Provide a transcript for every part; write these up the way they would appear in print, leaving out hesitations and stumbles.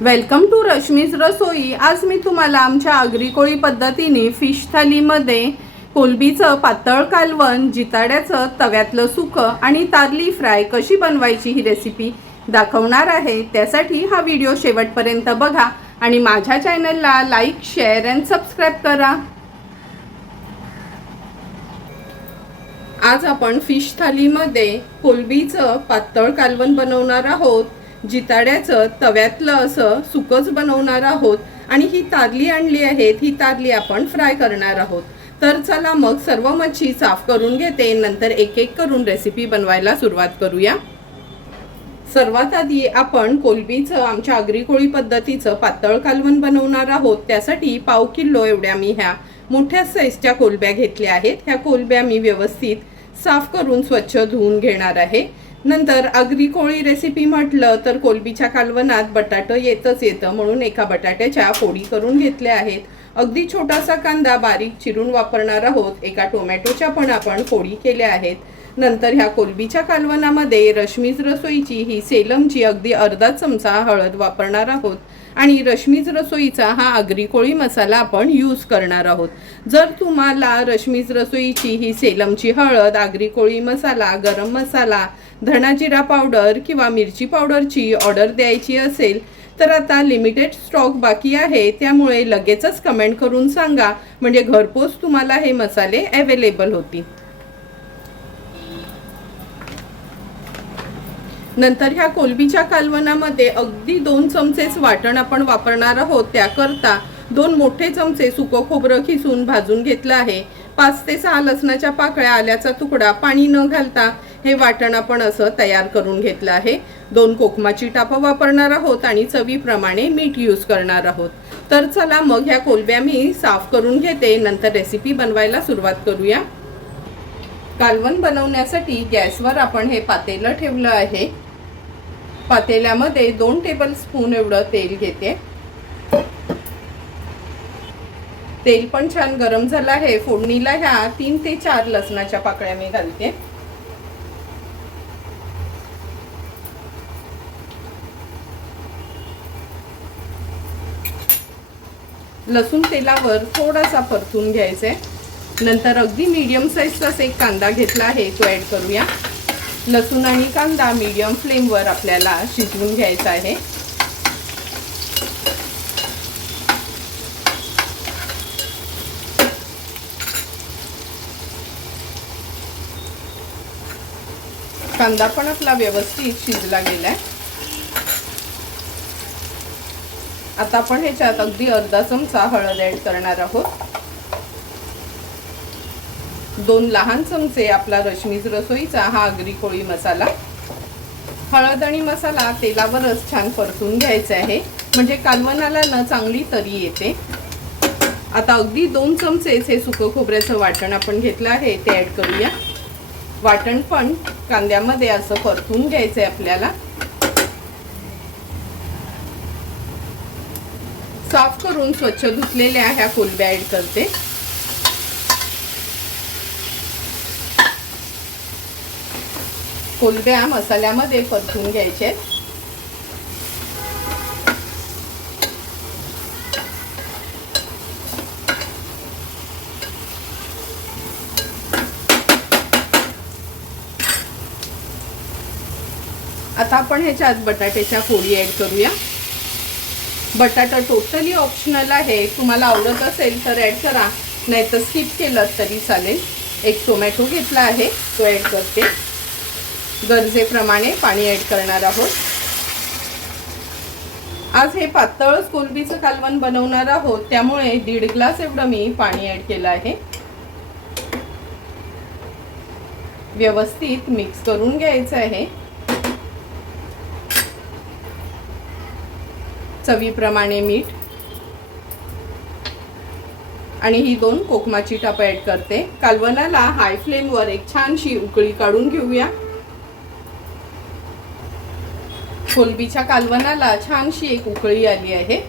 Welcome to Rashmi's रसोई। आज मी तुम्हाला आमच्या आगरी कोळी पद्धतीने फिश थालीमध्ये कोलंबीचं पातळ कालवण, जिताड्याचं तव्यातलं सुकं आणि तारली फ्राय कशी बनवायची ही रेसिपी दाखवणार आहे। त्यासाठी हा व्हिडिओ शेवटपर्यंत बघा आणि माझ्या चॅनलला लाईक, शेअर अँड सबस्क्राईब करा। आज आपण फिश थालीमध्ये कोलंबीचं पातळ कालवण बनवणार आहोत, जिताड्याचं तव्यातलं असं सुकंच बनवणार आहोत आणि ही तारली आणली आहे। ही तारली आपण फ्राय करणार आहोत। तर चला मग सर्व मच्छी साफ करून घेते, नंतर एक एक करून रेसिपी बनवायला सुरुवात करूया। सर्वात आधी आपण कोलंबीचं आमच्या आगरी कोळी पद्धतीचं पातळ कालवण बनवणार आहोत। त्यासाठी पाव किलो एवढ्या मी ह्या मोठ्या साईजच्या कोलंब्या घेतल्या आहेत। ह्या कोलंब्या मी व्यवस्थित साफ करून स्वच्छ धुवून घेणार आहे। नंतर आगरी कोळी रेसिपी म्हटलं तर कोलंबीच्या कालवणात बटाटा येतं, म्हणून एका बटाट्याच्या फोडी करून घेतल्या आहेत। अगदी छोटासा कांदा बारीक चिरून वापरणार आहोत। एका टोमॅटोच्या पण आपण फोडी केल्या आहेत। नंतर ह्या कोलंबीच्या कालवणामध्ये रश्मीज रसोईची ही सेलमची अगदी अर्धा चमचा हळद वापरणार आहोत आणि रश्मीज रसोईचा हा आगरी कोळी मसाला आपण यूज करणार आहोत। जर तुम्हाला रश्मीज रसोईची ही सेलमची हळद, आगरी कोळी मसाला, गरम मसाला, धना जिरा पावडर किंवा मिरची पावडरची ऑर्डर द्यायची असेल तर आता लिमिटेड स्टॉक बाकी आहे, त्यामुळे लगेचच कमेंट करून सांगा, म्हणजे घरपोच तुम्हाला हे मसाले अवेलेबल होतील। नंतर ह्या कोलंबीच्या कालवणामध्ये अगदी 2 चमचेच वाटण आपण वापरणार आहोत। त्याकरता 2 मोठे चमचे सुकं खोबरं खिसून भाजून घेतलं आहे। 5 ते 6 लसणाच्या पाकळ्या, आल्याचा तुकडा, पाणी न घालता हे वाटण आपण असं तयार करून घेतलं आहे। 2 कोकमाची टापं वापरणार आहोत आणि चवीप्रमाणे मीठ यूज करणार आहोत। तर चला मग ह्या कोलंब्या मी साफ करून घेते, नंतर रेसिपी बनवायला सुरुवात करूया। कालवण बनवण्यासाठी गॅसवर आपण हे पातेलं ठेवलं आहे। पातेल्यामध्ये 2 टेबलस्पून एवढं तेल घेते। तेल पण छान गरम झालं आहे। फोडणीला ह्या 3 ते 4 लसणाच्या पाकळ्या मी घालते। लसूण तेलावर थोडासा परतून घ्यायचे। नंतर अगदी मीडियम साईजचा एक कांदा घेतला आहे, तो ॲड करूया। लसूण आणि कांदा मीडियम फ्लेमवर आपल्याला शिजवून घ्यायचा आहे। कांदा पण आपला व्यवस्थित शिजला गेलाय। आता आपण ह्याच्यात अगदी अर्धा चमचा हळद ॲड करणार आहोत। 2 लहान चमचे आपला रश्मीज रसोईचा हा आगरी कोळी मसाला। हळद आणि मसाला तेलावरच छान परतून घ्यायचा आहे, म्हणजे कालवणाला न चांगली तरी येते। आता अगदी 2 चमचेच हे सुकं खोबऱ्याचं वाटण आपण घेतलं आहे, ते ॲड करूया। वाटण पण कांद्यामध्ये असं परतून घ्यायचंय आपल्याला। साफ करून स्वच्छ धुतलेल्या ह्या कोलंब्या ॲड करते। कोलंब्या मसाल्यामध्ये परतून घ्यायचे। आता आपण ह्याच्यात बटाट्याच्या फोडी ॲड करूया। बटाटा टोटली ऑप्शनल आहे, तुम्हाला आवडत असेल तर ॲड करा, नाहीतर स्किप केलं तरी चालेल। एक टोमॅटो घेतला आहे, तो ॲड करते। गरजेप्रमाणे पाणी ॲड करणार आहोत। आज हे पातळ कोलंबीचं कालवण बनवणार आहोत, त्यामुळे 1.5 ग्लास एवढं मी पाणी ॲड केलं आहे। व्यवस्थित मिक्स करून घ्यायचं आहे। चवीप्रमाणे मीठ आणि ही 2 कोकमाची टापं ॲड करते। कालवणाला हाय फ्लेमवर एक छानशी उकळी काढून घेऊया। कोलंबीच्या कालवणाला छानशी एक उकळी आली आहे।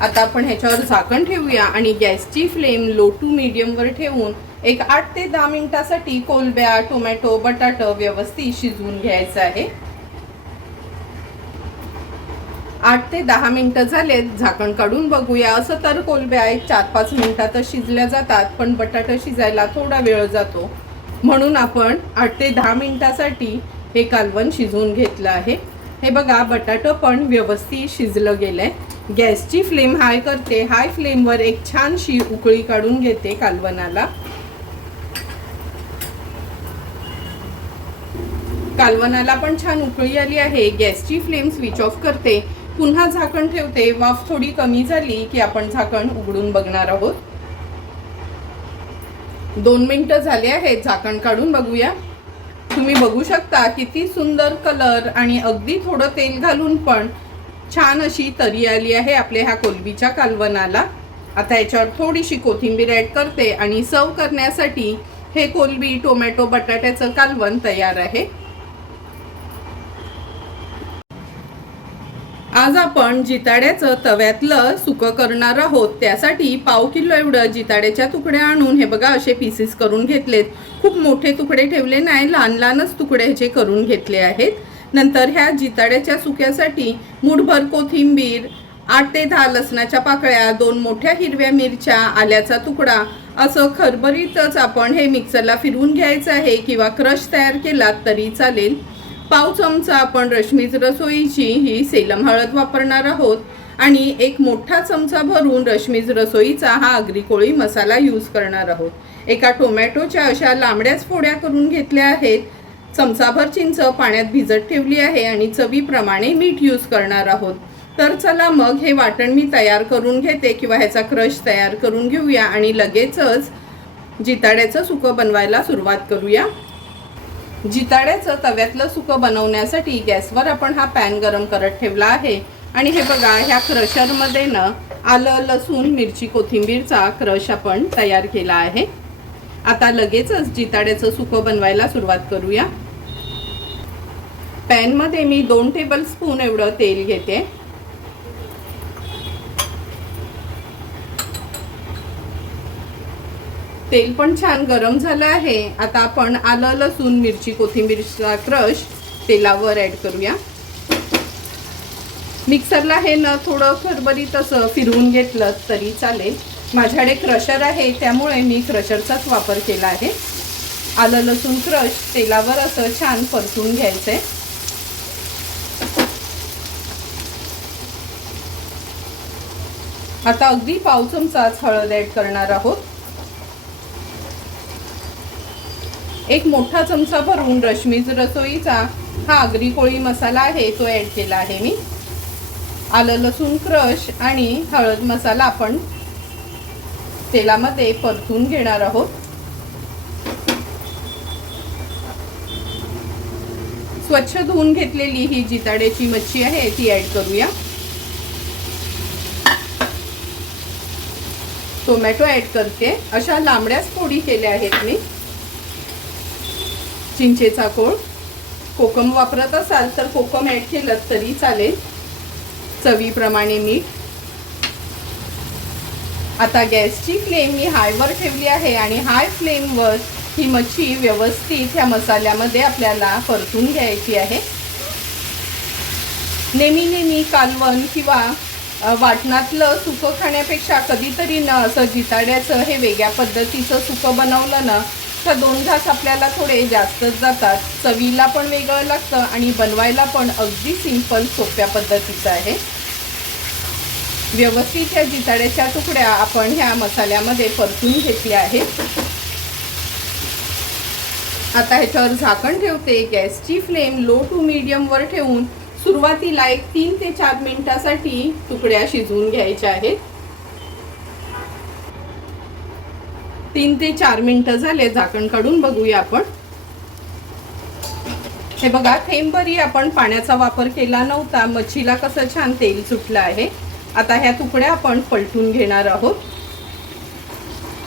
आता आपण ह्याच्यावर झाकण ठेवूया आणि गॅसची फ्लेम लो टू मीडियमवर ठेवून एक 8 ते 10 मिनिटांसाठी कोलंब्या, टोमॅटो, बटाटा व्यवस्थित शिजवून घ्यायचं आहे। 8 ते 10 मिनिटं झालेत, झाकण काढून बघूया. असं तर कोलंब्या एक 4-5 मिनिटातच शिजल्या जातात, पण बटाटा शिजायला थोडा वेळ जातो, म्हणून आपण 8 ते 10 मिनिटासाठी हे कालवण शिजवून घेतलं आहे. हे बघा, बटाटं पण व्यवस्थित शिजलं गेलंय. गॅसची फ्लेम हाय करते. हाय फ्लेमवर एक छानशी उकळी काढून घेते कालवणाला. कालवणाला पण छान उकळी आली आहे. गॅसची फ्लेम स्विच ऑफ करते. पुन्हा झाकण ठेवते. वाफ थोडी कमी झाली की आपण झाकण उघडून बघणार आहोत. 2 मिनिटं झाले आहेत, झाकण काढून बघूया. तुम्ही बघू शकता किती सुंदर कलर आणि अगदी थोडं तेल घालून पण छान अशी तरी आली आहे आपल्या ह्या कोलंबीच्या कालवणाला. आता याच्यावर थोडीशी कोथिंबीर ॲड करते आणि सर्व करण्यासाठी हे कोलंबी टोमॅटो बटाट्याचं कालवण तयार आहे. आज आपण जिताड्याचं तव्यातलं सुकं करणार आहोत. त्यासाठी 1/2 किलो एवढं जिताड्याच्या तुकड्या आणून हे बघा असे पीसेस करून घेतलेत. खूप मोठे तुकडे ठेवले नाही, लहान लहानच तुकडे ह्याचे करून घेतले आहेत. नंतर ह्या जिताड्याच्या सुक्यासाठी मूठभर कोथिंबीर, 8 ते 10 लसणाच्या पाकळ्या, 2 मोठ्या हिरव्या मिरच्या, आल्याचा तुकडा असं खरबरीतच आपण हे मिक्सरला फिरवून घ्यायचं आहे किंवा क्रश तयार केलात तरी चालेल. 1/2 चमचा आपण रश्मीज रसोईची ही सेलम हळद वापरणार आहोत आणि 1 मोठा चमचा भरून रश्मीज रसोईचा हा आगरी कोळी मसाला यूज करणार आहोत. एका टोमॅटोच्या अशा लांबड्याच फोड्या करून घेतल्या आहेत. चमचाभर चिंच पाण्यात भिजत ठेवली आहे आणि चवीप्रमाणे मीठ यूज करणार आहोत. तर चला मग हे वाटण मी तयार करून घेते किंवा ह्याचा क्रश तयार करून घेऊया आणि लगेचच जिताड्याचं सुकं बनवायला सुरुवात करूया. जिताड्याचं तव्यातलं सुकं बनवण्यासाठी गॅसवर आपण हा पॅन गरम करत ठेवला आहे आणि हे बघा, ह्या क्रशरमध्ये ना आलं, लसूण, मिरची, कोथिंबीरचा क्रश आपण तयार केला आहे. आता लगेचच जिताड्याचं सुकं बनवायला सुरुवात करूया. पॅनमध्ये मी 2 टेबलस्पून एवढं तेल घेते. तेल पण छान गरम झालं आहे. आता आपण आलं, लसूण, मिरची, कोथिंबीरचा क्रश तेलावर ॲड करूया. मिक्सरला हे न थोडं खरबरीत असं फिरवून घेतलं तरी चालेल. माझ्याकडे क्रशर आहे त्यामुळे मी क्रशरचाच वापर केला आहे. आलं लसूण क्रश तेलावर असं छान परतून घ्यायचंय. आता अगदी 1/2 चमचाच हळद ॲड करणार आहोत. 1 मोठा चमचा भरून रश्मीज रसोईचा हा आगरी कोळी मसाला आहे तो ॲड केला आहे मी. आलं लसूण क्रश आणि हळद मसाला आपण तेलामध्ये परतून घेणार आहोत. स्वच्छ धुवून घेतलेली ही जिताड्याची मच्छी आहे ती ॲड करूया. टोमॅटो ॲड करते. अशा लांबड्याच फोडी केल्या आहेत मी. चिंचेचा कोळ, कोकम वापरत असाल तर कोकम ॲड केलं तरी चालेल. चवीप्रमाणे मीठ. आता गॅसची फ्लेम मी हायवर ठेवली आहे आणि हाय फ्लेमवर ही मच्छी व्यवस्थित ह्या मसाल्यामध्ये आपल्याला परतून घ्यायची आहे. नेहमी कालवण किंवा वाटणातलं सुकं खाण्यापेक्षा कधीतरी ना असं जिताड्याचं हे वेगळ्या पद्धतीचं सुकं बनवलं ना तर 2 घास आपल्याला थोडे जास्तच जातात. चवीला पण वेगळं लागतं आणि बनवायला पण अगदी सिंपल सोप्या पद्धतीचं आहे. व्यवस्थित ह्या जिताड्याच्या तुकड्या आपण ह्या मसाल्यामध्ये परतून घेतल्या आहेत. आता ह्याच्यावर झाकण ठेवते. गॅसची फ्लेम लो टू मीडियमवर ठेवून सुरुवातीला 3 ते 4 मिनिटासाठी तुकड्या शिजवून घ्यायच्या आहेत. 3 ते 4 मिनिटं झाले, झाकण काढून बघूया आपण. हे बघा, थेंबभरी आपण पाण्याचा वापर केला नव्हता. मच्छीला कसं छान तेल सुटलं आहे. आता ह्या तुकड्या आपण पलटून घेणार आहोत.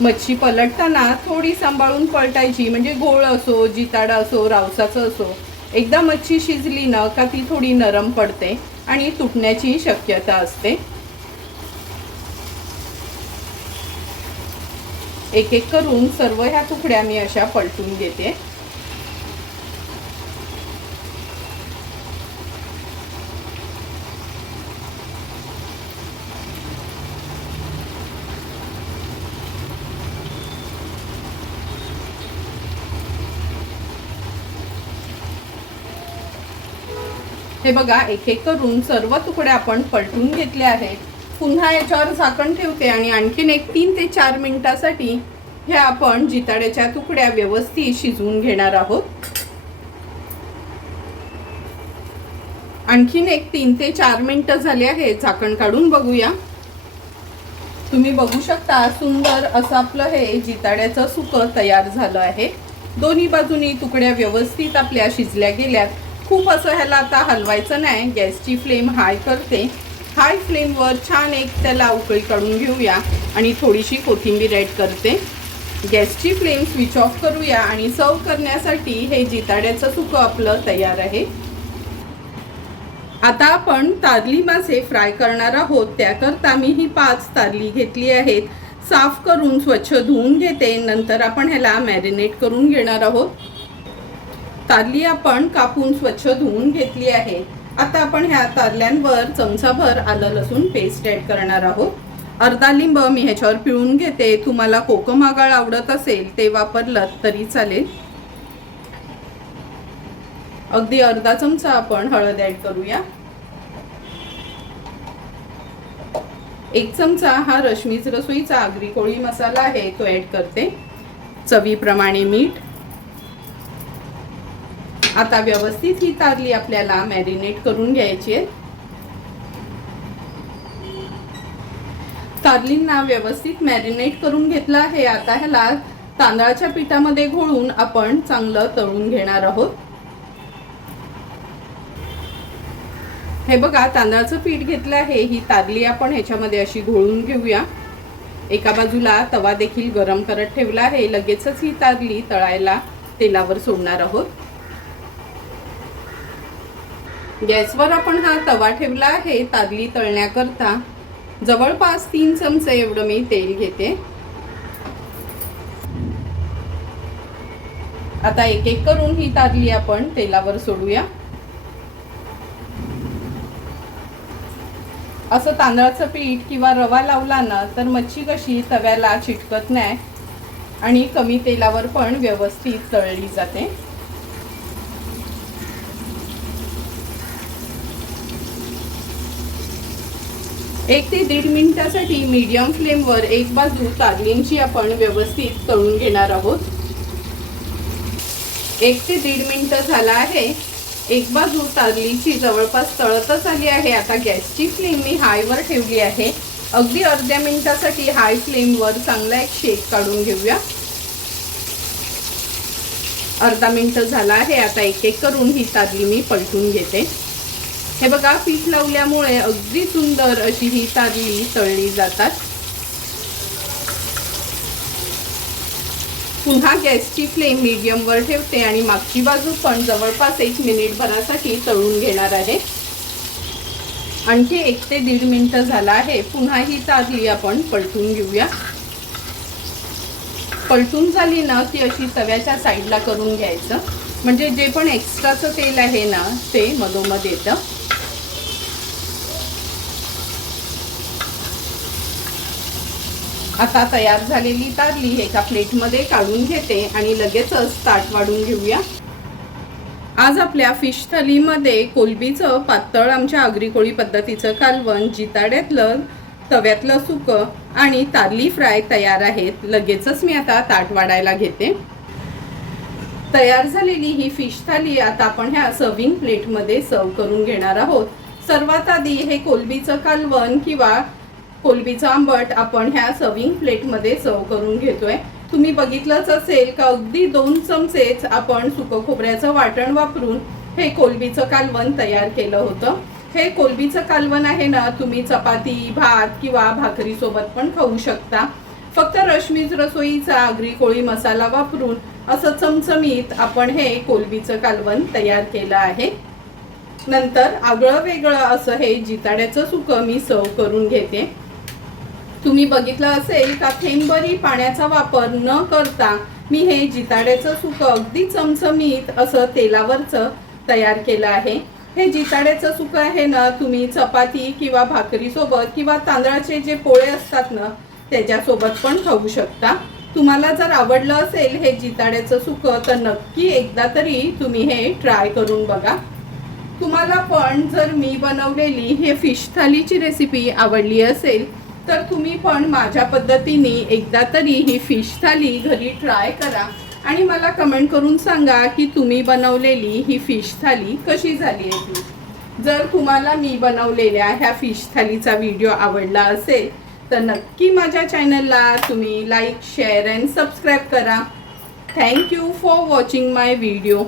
मच्छी पलटताना थोडी सांभाळून पलटायची, म्हणजे गोळ असो, जिताडा असो, रावसाचं असो, एकदा मच्छी शिजली ना का ती थोडी नरम पडते आणि तुटण्याची शक्यता असते. एक एक करून सर्व ह्या तुकड्या मी अशा पलटून घेते. हे बघा, एक एक करून सर्व तुकडे आपण पलटून घेतले आहेत. पुन्हा याच्यावर झाकण ठेवते आणि आणखीन एक 3 ते 4 मिनिटासाठी हे आपण जिताड्याच्या तुकड्या व्यवस्थित शिजवून घेणार आहोत. आणखीन एक 3 ते 4 मिनिटं झाले आहेत. झाकण काढून बघूया. तुम्ही बघू शकता सुंदर असं आपलं हे जिताड्याचं सुकं तयार झालं आहे. दोन्ही बाजूनी तुकड्या व्यवस्थित आपल्या शिजल्या गेल्यात. खूप असं ह्याला आता हलवायचं नाही. गॅसची फ्लेम हाय करते. हाय फ्लेमवर छान एक त्याला उकळी काढून घेऊया आणि थोडीशी कोथिंबीर ॲड करते. गॅसची फ्लेम स्विच ऑफ करूया आणि सर्व करण्यासाठी हे जिताड्याचं सुकं आपलं तयार आहे. आता आपण तारली मासे फ्राय करणार आहोत. त्याकरता मी ही 5 तारली घेतली आहेत. साफ करून स्वच्छ धुवून घेते. नंतर आपण ह्याला मॅरिनेट करून घेणार आहोत. तारली आपण कापून स्वच्छ धुवून घेतली आहे. आता आपण ह्या तारल्यांवर चमचाभर आलं लसूण पेस्ट ॲड करणार आहोत. अर्धा लिंब मी ह्याच्यावर पिळून घेते. तुम्हाला कोकम आगळ आवडत असेल ते वापरलं तरी चालेल. अगदी अर्धा चमचा आपण हळद ॲड करूया. 1 चमचा हा रश्मीच रसोईचा आगरी कोळी मसाला आहे तो ॲड करते. चवीप्रमाणे मीठ. आता व्यवस्थित ही तारली आपल्याला मॅरिनेट करून घ्यायची आहे. तारलींना व्यवस्थित मॅरिनेट करून घेतलं आहे. आता ह्याला तांदळाच्या पिठामध्ये घोळून आपण चांगलं तळून घेणार आहोत. हे बघा, तांदळाचं पीठ घेतलं आहे. ही तारली आपण ह्याच्यामध्ये अशी घोळून घेऊया. एका बाजूला तवा देखील गरम करत ठेवला आहे. लगेचच ही तारली तळायला तेलावर सोडणार आहोत. गॅसवर आपण हा तवा ठेवला आहे तारली तळण्याकरता. जवळपास 3 चमचे एवढं मी तेल घेते. आता एक एक करून ही तारली आपण तेलावर सोडूया. असं तांदळाचं पीठ किंवा रवा लावला ना तर मच्छी कशी तव्याला चिटकत नाही आणि कमी तेलावर पण व्यवस्थित तळली जाते. एक ते 1.5 मिनिटासाठी मीडियम फ्लेमवर एक बाजू तारलींची आपण व्यवस्थित तळून घेणार आहोत. 1 ते 1.5 मिनिटं झाला आहे. एक बाजू तारलीची जवळपास तळतच आली आहे. आता गॅसची फ्लेम मी हायवर ठेवली आहे. अगदी अर्ध्या मिनिटासाठी हाय फ्लेमवर चांगला एक शेक काढून घेऊया. अर्धा मिनिट झाला आहे. आता एक एक करून ही तारली मी पलटून घेते. हे बघा, पीठ लावल्यामुळे अगदी सुंदर अशी ही तारली तळली जातात. पुन्हा गॅसची फ्लेम मीडियमवर ठेवते आणि मागची बाजू पण जवळपास 1 मिनिटभरासाठी तळून घेणार आहे. आणखी 1 ते 1.5 मिनिटं झाला आहे. पुन्हा ही तारली आपण पलटून घेऊया. पलटून झाली ना की अशी तव्याच्या साईडला करून घ्यायचं, म्हणजे जे पण एक्स्ट्राचं तेल आहे ना ते मधोमध येतं. आता तयार झालेली तारली एका प्लेटमध्ये काढून घेते आणि लगेचच ताट वाढून घेऊया. आज आपल्या फिश थालीमध्ये कोलंबीचं पातळ आमच्या आगरी कोळी पद्धतीचं कालवण, जिताड्यातलं तव्यातलं सुकं आणि तारली फ्राय तयार आहेत. लगेचच मी आता ताट वाढायला घेते. तयार झालेली ही फिश थाली आता आपण ह्या सर्विंग प्लेटमध्ये सर्व करून घेणार आहोत. सर्वात आधी हे कोलंबीचं कालवण किंवा कोलंबीचं आंबट आपण ह्या सर्विंग प्लेटमध्ये सर्व करून घेतोय. तुम्ही बघितलंच असेल का अगदी 2 चमचेच आपण सुकं खोबऱ्याचं वाटण वापरून हे कोलंबीचं कालवण तयार केलं होतं. हे कोलंबीचं कालवण आहे ना, तुम्ही चपाती, भात किंवा भाकरी सोबत पण खाऊ शकता. फक्त रश्मीच रसोईचा आगरी कोळी मसाला वापरून असं चमचमीत आपण हे कोलंबीचं कालवण तयार केलं आहे. नंतर आगळं वेगळं असं हे जिताड्याचं सुकं मी सर्व करून घेते. तुम्ही बघितलं असेल का थेंबरी पाण्याचा वापर न करता मी हे जिताड्याचं सुकं अगदी चमचमीत असं तेलावरचं तयार केलं आहे. हे जिताड्याचं सुकं आहे ना, तुम्ही चपाती किंवा भाकरी सोबत किंवा तांदळाचे जे पोळे असतात ना त्याच्यासोबत पण खाऊ शकता. तुम्हाला जर आवडलं असेल हे जिताड्याचं सुकं तर नक्की एकदा तरी तुम्ही हे ट्राय करून बघा. तुम्हाला पण जर मी बनवलेली हे फिश थालीची रेसिपी आवडली असेल तर तुम्ही पण माझ्या पद्धतीने एकदा तरी ही फिश थाली घरी ट्राय करा आणि मला कमेंट करून सांगा की तुम्ही बनवलेली ही फिश थाली कशी झाली आहे ती. जर तुम्हाला मी बनवलेल्या ह्या फिश थालीचा व्हिडिओ आवडला असेल तर नक्की माझ्या चॅनलला तुम्ही लाईक, शेअर अँड सबस्क्राईब करा. Thank you for watching my video.